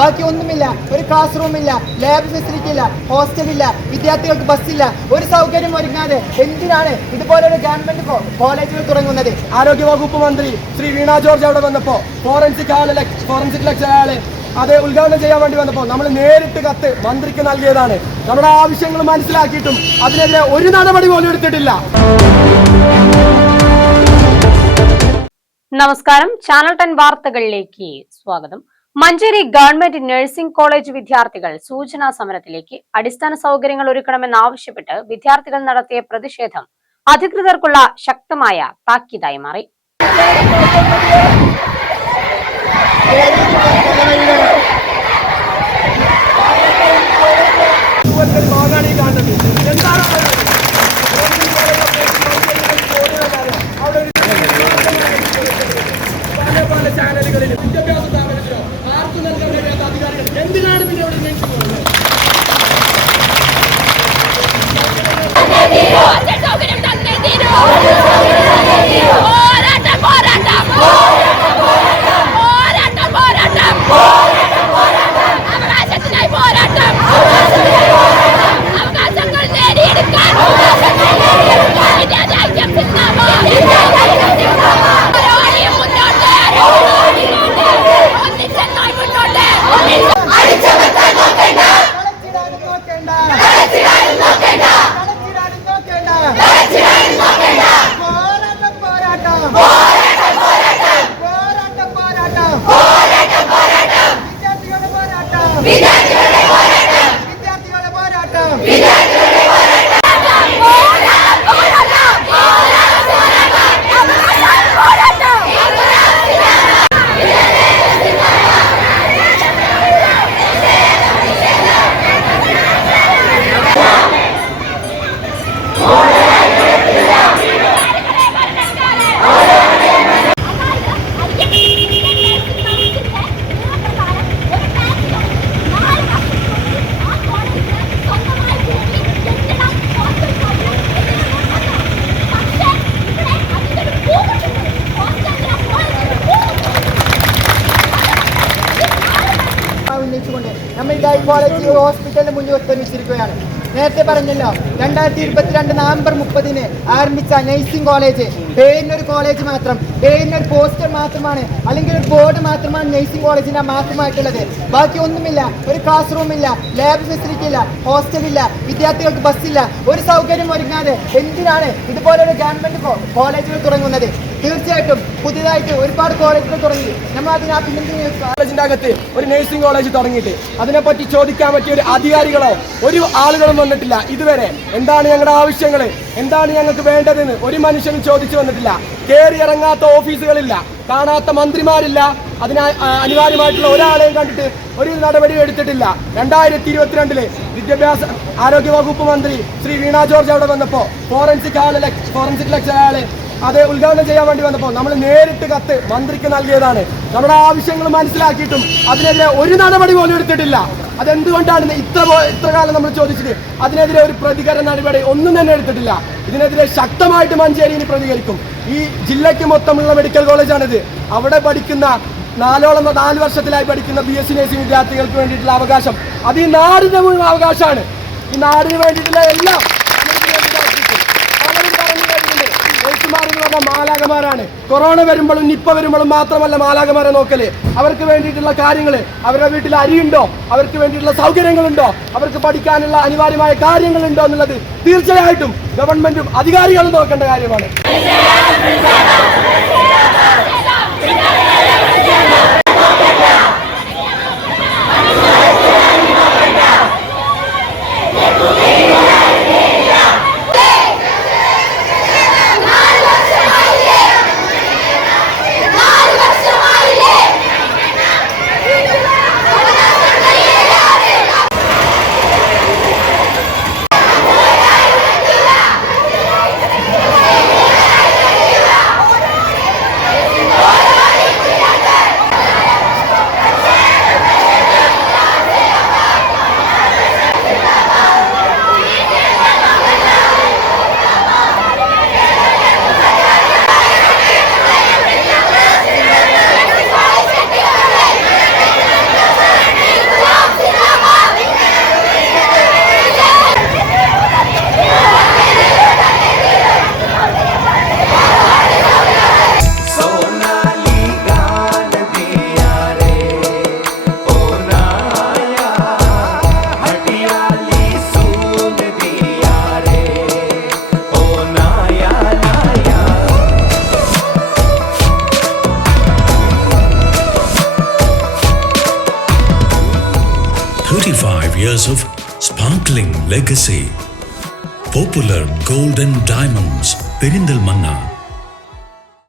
ബാക്കി ഒന്നുമില്ല. ഒരു ക്ലാസ് റൂമില്ല, ലാബ് ഫെസിലിറ്റി ഇല്ല, ഹോസ്റ്റലില്ല, വിദ്യാർത്ഥികൾക്ക് ബസ്സില്ല. ഒരു സൗകര്യം ഒരുങ്ങാതെ എന്തിനാണ് ഇതുപോലൊരു ഗവൺമെന്റ് കോളേജുകൾ തുടങ്ങുന്നത്? ആരോഗ്യ വകുപ്പ് മന്ത്രി ശ്രീ വീണ ജോർജ് അവിടെ വന്നപ്പോ ഫോറൻസിക് ലെക്ചർ അത് ഉദ്ഘാടനം ചെയ്യാൻ വേണ്ടി വന്നപ്പോൾ നമ്മൾ നേരിട്ട് കത്ത് മന്ത്രിക്ക് നൽകിയതാണ്. നമ്മുടെ ആവശ്യങ്ങൾ മനസ്സിലാക്കിയിട്ടും അതിനെതിരെ ഒരു നടപടി പോലും എടുത്തിട്ടില്ല. നമസ്കാരം, ചാനൽ 10 വാർത്തകളിലേക്ക് സ്വാഗതം. മഞ്ചേരി ഗവൺമെന്റ് നഴ്സിംഗ് കോളേജ് വിദ്യാർത്ഥികൾ സൂചനാ സമരത്തിലേക്ക്. അടിസ്ഥാന സൗകര്യങ്ങൾ ഒരുക്കണമെന്നാവശ്യപ്പെട്ട് വിദ്യാർത്ഥികൾ നടത്തിയ പ്രതിഷേധം അധികൃതർക്കുള്ള ശക്തമായ താക്കീതായി മാറി. ചാനലുകളിൽ വിദ്യാഭ്യാസ സ്ഥാപനത്തിലോ ആർക്കും നൽകാൻ കഴിയാത്ത അധികാരികൾ എന്തിനാണ് പിന്നെ അവിടെ കോളേജ് ഹോസ്പിറ്റലിന് മുന്നിൽ ഒത്തൊരുമിച്ചിരിക്കുകയാണ്. നേരത്തെ പറഞ്ഞല്ലോ, 2022 നവംബർ 30 ആരംഭിച്ച നഴ്സിംഗ് കോളേജ് പേരിനൊരു കോളേജ് മാത്രം, പേരിനൊരു പോസ്റ്റർ മാത്രമാണ്, അല്ലെങ്കിൽ ഒരു ബോർഡ് മാത്രമാണ് നഴ്സിംഗ് കോളേജിന്റെ മാത്രമായിട്ടുള്ളത്. ബാക്കി ഒന്നുമില്ല. ഒരു ക്ലാസ് റൂമില്ല, ലാബ് ഫെസിലിറ്റി ഇല്ല, ഹോസ്റ്റലില്ല, വിദ്യാർത്ഥികൾക്ക് ബസ്സില്ല. ഒരു സൗകര്യം ഒരുങ്ങാതെ എന്തിനാണ് ഇതുപോലൊരു ഗവൺമെന്റ് കോളേജുകൾ തുടങ്ങുന്നത്? തീർച്ചയായിട്ടും പുതിയതായിട്ട് ഒരുപാട് കോളേജുകൾ തുടങ്ങി. നമ്മൾ കോളേജിന്റെ അകത്ത് ഒരു നഴ്സിംഗ് കോളേജ് തുടങ്ങിയിട്ട് അതിനെപ്പറ്റി ചോദിക്കാൻ പറ്റിയ ഒരു അധികാരികളോ ഒരു ആളുകളും വന്നിട്ടില്ല ഇതുവരെ. എന്താണ് ഞങ്ങളുടെ ആവശ്യങ്ങൾ, എന്താണ് ഞങ്ങൾക്ക് വേണ്ടതെന്ന് ഒരു മനുഷ്യനും ചോദിച്ചു വന്നിട്ടില്ല. കയറി ഇറങ്ങാത്ത ഓഫീസുകളില്ല, കാണാത്ത മന്ത്രിമാരില്ല, അതിന് അനിവാര്യമായിട്ടുള്ള ഒരാളെയും കണ്ടിട്ട് ഒരു നടപടിയും എടുത്തിട്ടില്ല. 2022 വിദ്യാഭ്യാസ ആരോഗ്യ വകുപ്പ് മന്ത്രി ശ്രീ വീണ ജോർജ് അവിടെ വന്നപ്പോൾ ഫോറൻസിക് ലെക്ചർ അത് ഉദ്ഘാടനം ചെയ്യാൻ വേണ്ടി വന്നപ്പോൾ നമ്മൾ നേരിട്ട് കത്ത് മന്ത്രിക്ക് നൽകിയതാണ്. നമ്മുടെ ആവശ്യങ്ങൾ മനസ്സിലാക്കിയിട്ടും അതിനെതിരെ ഒരു നടപടി പോലും എടുത്തിട്ടില്ല. അതെന്തുകൊണ്ടാണ് ഇത്ര കാലം നമ്മൾ ചോദിച്ചത്? അതിനെതിരെ ഒരു പ്രതികരണ നടപടി ഒന്നും തന്നെ എടുത്തിട്ടില്ല. ഇതിനെതിരെ ശക്തമായിട്ട് മഞ്ചേരിയിൽ പ്രതികരിക്കും. ഈ ജില്ലയ്ക്ക് മൊത്തമുള്ള മെഡിക്കൽ കോളേജാണിത്. അവിടെ പഠിക്കുന്ന 4 വർഷത്തിലായി പഠിക്കുന്ന BSc നഴ്സിംഗ് വിദ്യാർത്ഥികൾക്ക് വേണ്ടിയിട്ടുള്ള അവകാശം അത് ഈ നാടിന്റെ മുഴുവൻ അവകാശമാണ്. ഈ നാടിന് വേണ്ടിയിട്ടുള്ള എല്ലാം നഴ്സുമാരെന്ന് പറഞ്ഞാൽ മാലാഖമാരാണ്. കൊറോണ വരുമ്പോഴും നിപ്പ വരുമ്പോഴും മാത്രമല്ല മാലാഖമാരെ നോക്കല്. അവർക്ക് വേണ്ടിയിട്ടുള്ള കാര്യങ്ങൾ, അവരുടെ വീട്ടിൽ അരിയുണ്ടോ, അവർക്ക് വേണ്ടിയിട്ടുള്ള സൗകര്യങ്ങളുണ്ടോ, അവർക്ക് പഠിക്കാനുള്ള അനിവാര്യമായ കാര്യങ്ങളുണ്ടോ എന്നുള്ളത് തീർച്ചയായിട്ടും ഗവൺമെന്റും അധികാരികളും നോക്കേണ്ട കാര്യമാണ്. 35 years of sparkling legacy. Popular Gold and Diamonds, Perindalmanna.